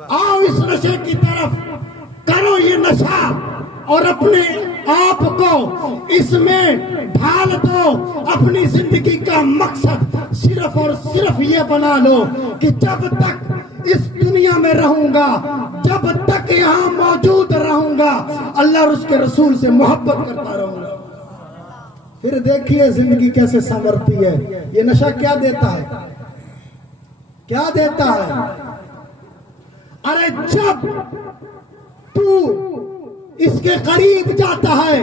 आओ इस नशे की तरफ, करो ये नशा और अपने आप को इसमें ढाल दो। अपनी जिंदगी का मकसद सिर्फ और सिर्फ ये बना लो कि जब तक इस दुनिया में रहूंगा, जब तक यहाँ मौजूद रहूंगा, अल्लाह और उसके रसूल से मोहब्बत करता रहूंगा। फिर देखिए जिंदगी कैसे संवरती है। ये नशा क्या देता है, क्या देता है? अरे जब तू इसके करीब जाता है,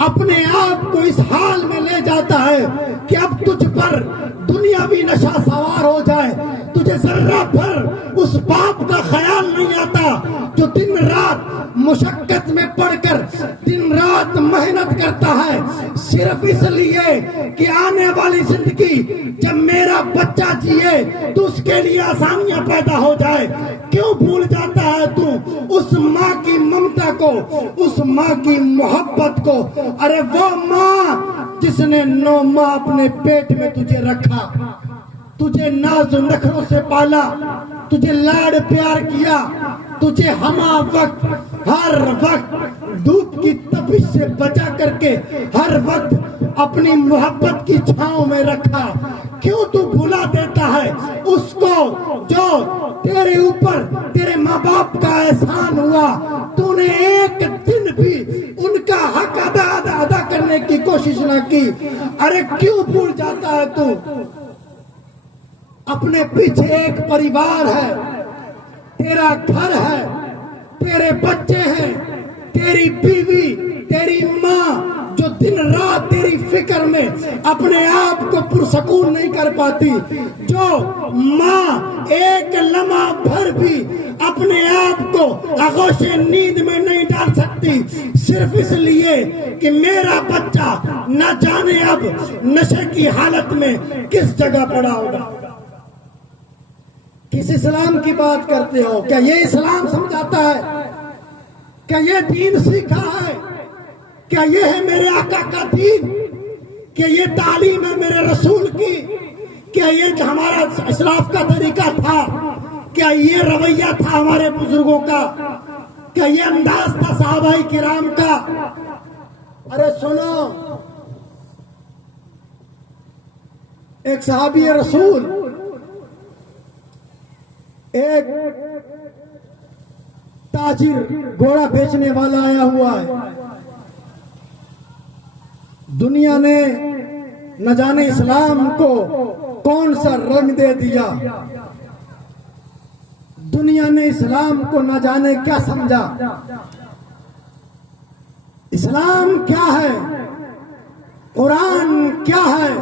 अपने आप को इस हाल में ले जाता है कि अब तुझ पर दुनियावी नशा सवार हो जाए, तुझे जर्रा भर उस बाप का ख्याल नहीं आता जो दिन रात मुशक्कत में पड़कर दिन रात मेहनत करता है सिर्फ इसलिए कि आने वाली जिंदगी जब मेरा बच्चा जिए तो उसके लिए आसानियां पैदा हो जाए। क्यों भूल जाता है तू उस माँ की ममता को, उस माँ की मोहब्बत को? अरे वो माँ जिसने 9 माह अपने पेट में तुझे रखा, तुझे नाज़ नखरों से पाला, तुझे लाड़ प्यार किया, तुझे हमा वक्त हर वक्त धूप की तपिश से बचा करके हर वक्त अपनी मोहब्बत की छांव में रखा। क्यों तू भुला देता है उसको जो तेरे ऊपर तेरे माँ बाप का एहसान हुआ, तूने एक दिन भी उनका हक अदा करने की कोशिश ना की? अरे क्यों भूल जाता है तू? अपने पीछे एक परिवार है, तेरा घर है, तेरे बच्चे हैं, तेरी बीवी, तेरी माँ जो दिन रात तेरी फिक्र में अपने आप को पुरसकून नहीं कर पाती, जो माँ एक लम्हा भर भी अपने आप को आगोशे नींद में नहीं डाल सकती सिर्फ इसलिए कि मेरा बच्चा न जाने अब नशे की हालत में किस जगह पड़ा होगा। किस इस्लाम की बात करते हो? क्या ये इस्लाम समझाता है? क्या ये दीन सीखा है? क्या ये है मेरे आका का दीन? क्या ये तालीम है मेरे रसूल की? क्या ये हमारा इस्लाफ का तरीका था? क्या ये रवैया था हमारे बुजुर्गों का? क्या ये अंदाज था सहाबाई किराम का? अरे सुनो, एक सहाबी रसूल, एक ताजिर घोड़ा बेचने वाला आया हुआ है। दुनिया ने न जाने इस्लाम को कौन सा रंग दे दिया, दुनिया ने इस्लाम को न जाने क्या समझा। इस्लाम क्या है, कुरान क्या है,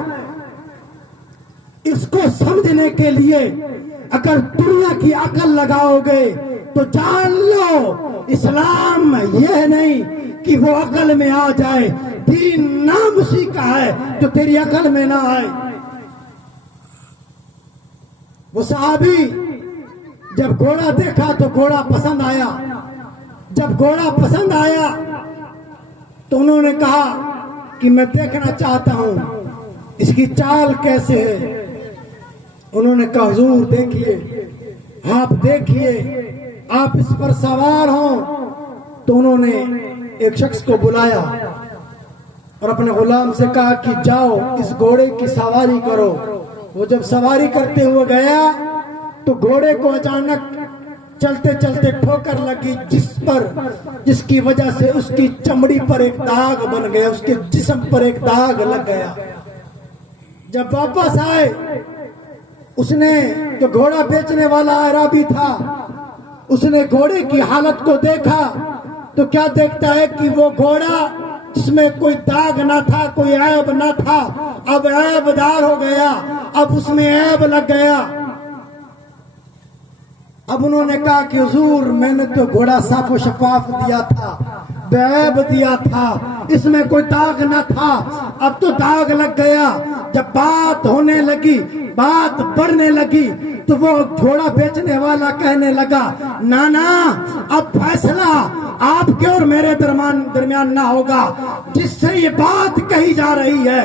इसको समझने के लिए अगर दुनिया की अकल लगाओगे तो जान लो इस्लाम यह नहीं कि वो अकल में आ जाए, दीन नाम उसी का है जो तेरी अकल में ना आए। वो सहाबी जब घोड़ा देखा तो घोड़ा पसंद आया। जब घोड़ा पसंद आया तो उन्होंने कहा कि मैं देखना चाहता हूं इसकी चाल कैसे है। उन्होंने कहा हुजूर देखिए, आप देखिए, आप इस पर सवार हो। तो उन्होंने एक शख्स को बुलाया और अपने गुलाम से कहा कि जाओ इस घोड़े की सवारी करो। वो जब सवारी करते हुए गया तो घोड़े को अचानक चलते चलते ठोकर लगी, जिसकी वजह से उसकी चमड़ी पर एक दाग बन गया, उसके जिस्म पर एक दाग लग गया। जब वापस आए, उसने जो घोड़ा बेचने वाला अरबी था, उसने घोड़े की हालत को देखा तो क्या देखता है कि वो घोड़ा जिसमें कोई दाग ना था, कोई ऐब ना था, अब ऐबदार हो गया, अब उसमें ऐब लग गया। अब उन्होंने कहा कि हुजूर मैंने तो घोड़ा साफ शफाफ दिया था, बेऐब दिया था, इसमें कोई दाग न था, अब तो दाग लग गया। जब बात होने लगी, बात बढ़ने लगी तो वो घोड़ा बेचने वाला कहने लगा, ना ना अब फैसला آپ کے اور میرے درمیان نہ ہوگا، جس سے یہ بات کہی جا رہی ہے،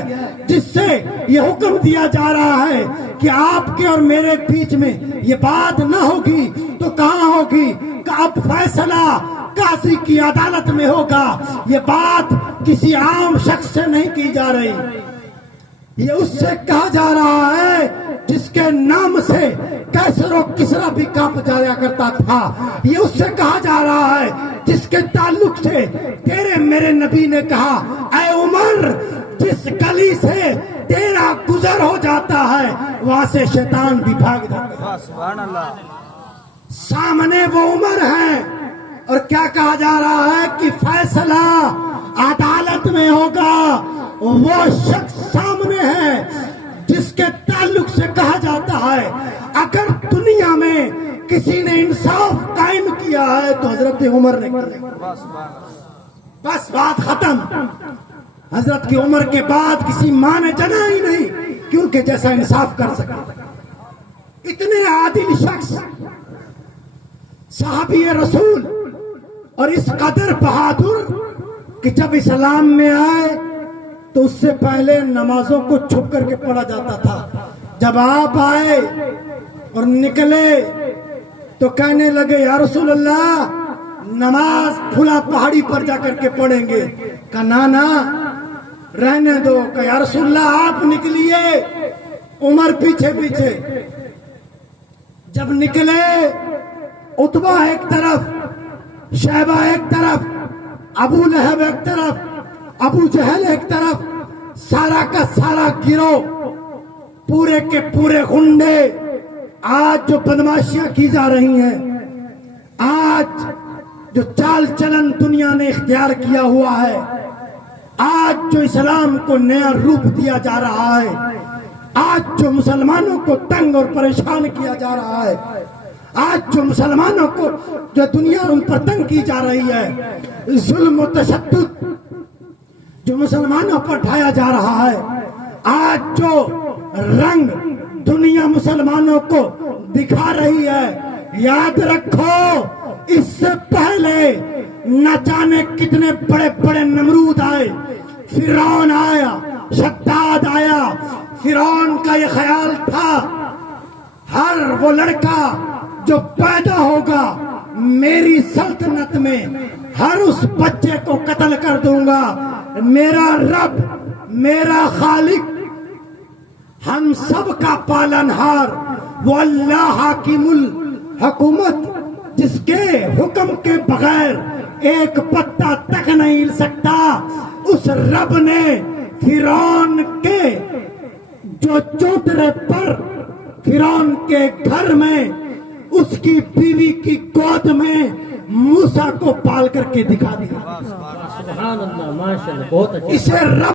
جس سے یہ حکم دیا جا رہا ہے کہ آپ کے اور میرے بیچ میں یہ بات نہ ہوگی تو کہاں ہوگی؟ کہ اب فیصلہ قاضی کی عدالت میں ہوگا۔ یہ بات کسی عام شخص سے نہیں کی جا رہی، یہ اس سے کہا جا رہا ہے جس کے نام سے کیسر و کسرا بھی کانپ جایا کرتا تھا۔ یہ اس سے کہا جا رہا ہے جس کے تعلق سے تیرے میرے نبی نے کہا، اے عمر، جس گلی سے تیرا گزر ہو جاتا ہے وہاں سے شیطان بھی بھاگ جاتا ہے۔ سبحان اللہ۔ سامنے وہ عمر ہے، اور کیا کہا جا رہا ہے کہ فیصلہ عدالت میں ہوگا۔ وہ شخص سامنے ہے جس کے تعلق سے کہا جاتا ہے اگر دنیا میں کسی نے انصاف قائم کیا ہے تو حضرت عمر نے کیا۔ بس بات ختم۔ حضرت کی عمر کے بعد کسی ماں نے جنا ہی نہیں کیونکہ جیسا انصاف کر سکا۔ اتنے عادل شخص، صحابی رسول، اور اس قدر بہادر کہ جب اسلام میں آئے تو اس سے پہلے نمازوں کو چھپ کر کے پڑھا جاتا تھا۔ جب آپ آئے اور نکلے تو کہنے لگے یا رسول اللہ نماز پھلا پہاڑی پر جا کر کے پڑھیں گے۔ کہا نا رہنے دو۔ کہ یا رسول اللہ آپ نکلیے، عمر پیچھے پیچھے۔ جب نکلے عتبہ ایک طرف، شیبہ ایک طرف، ابو لہب ایک طرف، ابو جہل ایک طرف، سارا کا سارا گروہ، پورے کے پورے غنڈے۔ آج جو بدماشیاں کی جا رہی ہیں، آج جو چال چلن دنیا نے اختیار کیا ہوا ہے، آج جو اسلام کو نیا روپ دیا جا رہا ہے، آج جو مسلمانوں کو تنگ اور پریشان کیا جا رہا ہے، آج جو مسلمانوں کو جو دنیا ان پر تنگ کی جا رہی ہے، ظلم و تشدد جو مسلمانوں پر ڈھایا جا رہا ہے، آج جو رنگ دنیا مسلمانوں کو دکھا رہی ہے، یاد رکھو اس سے پہلے نہ جانے کتنے بڑے بڑے نمرود آئے، فرعون آیا، شداد آیا۔ فرعون کا یہ خیال تھا ہر وہ لڑکا جو پیدا ہوگا میری سلطنت میں ہر اس بچے کو قتل کر دوں گا۔ میرا رب، میرا خالق، ہم سب کا پالنہار، وہ اللہ حاکم الحکومت، جس کے حکم کے بغیر ایک پتا تک نہیں ہل سکتا، اس رب نے فرعون کے جو چوترے پر، فرعون کے گھر میں، اس کی بیوی کی گود میں موسیٰ کو پال کر کے دکھا دیا۔ سبحان اللہ، ماشاءاللہ، بہت اچھا۔ اسے رب